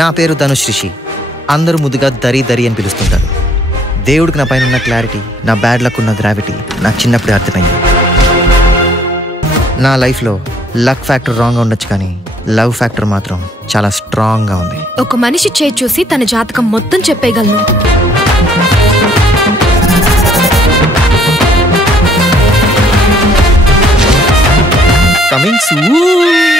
నా పేరు ధనుష్ రిషి. అందరూ ముద్దుగా దరి దరి అని పిలుస్తుంటారు. దేవుడికి నా పైన ఉన్న క్లారిటీ, నా బ్యాడ్ లక్ ఉన్న గ్రావిటీ నాకు చిన్నప్పుడే అర్థమైంది. నా లైఫ్లో లక్ ఫ్యాక్టర్ రాంగ్గా ఉండొచ్చు, కానీ లవ్ ఫ్యాక్టర్ మాత్రం చాలా స్ట్రాంగ్గా ఉంది. ఒక మనిషి చేయి చూసి తన జాతకం మొత్తం చెప్పేయగలను. Coming soon.